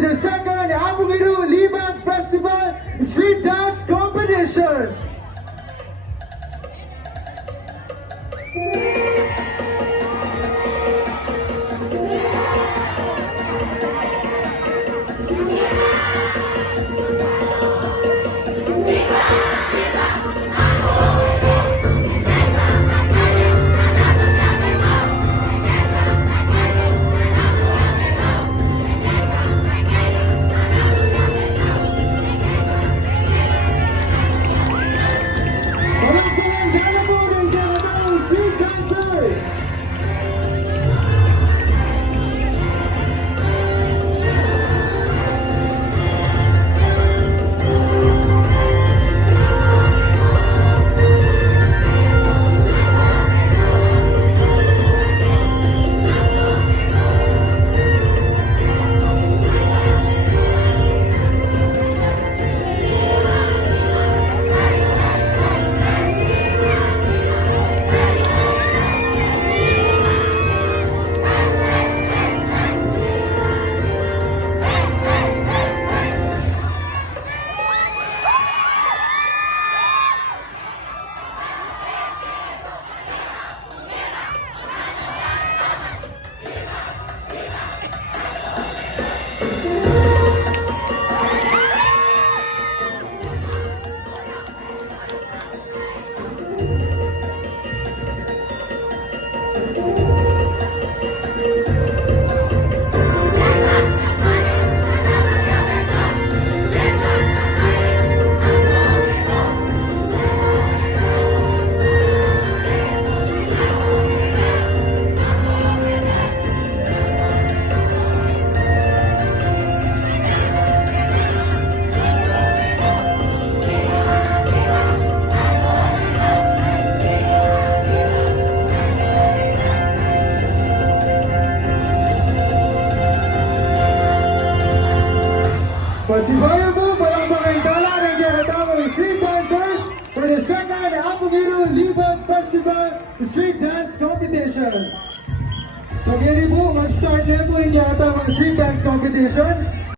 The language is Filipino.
to the second Abugiru Liban Festival Street Dance Competition. Pasibayan mo, palakpakan tala ng tinatawag street dancers for the second Abugiru Liban Festival Street Dance Competition. So, ganyan po, mag-start na po yung tinatawag street dance competition.